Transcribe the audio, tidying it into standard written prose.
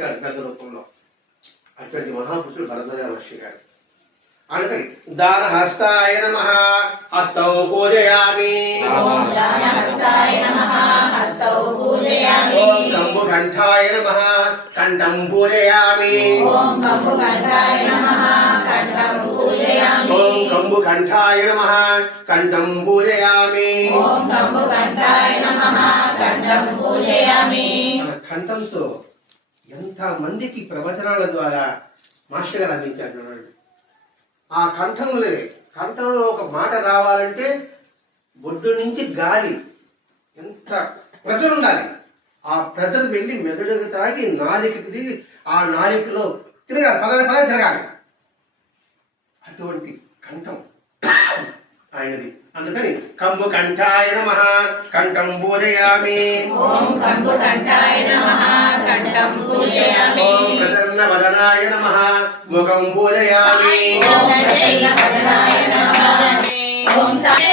ఇచ్చాడు గద్ద రూపంలో. అటువంటి మహాపురుషుడు భరద్వాజ మహర్షి గారు. అందుకని దానహస్తాయ నమః హస్తౌ పూజయామి. ఓం దానహస్తాయ నమః హస్తౌ పూజయామి. ఓం కంబుకంఠాయ నమః కంఠం పూజయామి. ఓం కంబుకంఠాయ నమః కంఠం పూజయామి. ఓం కంబుకంఠాయ నమః కంఠం పూజయామి. ఓం కంబుకంఠాయ నమః కంఠం పూజయామి. మన కంఠంతో ఎంత మందికి ప్రవచనాల ద్వారా మాస్టర్ గారు అందించారు చూడండి. ఆ కంఠంలో ఒక మాట రావాలంటే బొడ్డు నుంచి గాలి ఎంత ప్రెజర్ ఉండాలి. ఆ ప్రెజర్ వెళ్ళి మెదడుకు తాగి నాలికకి దిగి ఆ నాలికలో తిరగాలి, పదే తిరగాలి. అటువంటి కంఠం ఆయనది. అందుకని కంబు కంఠాయ నమః కంఠం పూజయామి. ఓం కంబుకంఠాయ నమః కంఠం పూజయామి. ఓం ప్రసన్న వదనాయ నమః ముఖం పూజయామి. ఓం ప్రసన్న వదనాయ నమః ఓం సాయి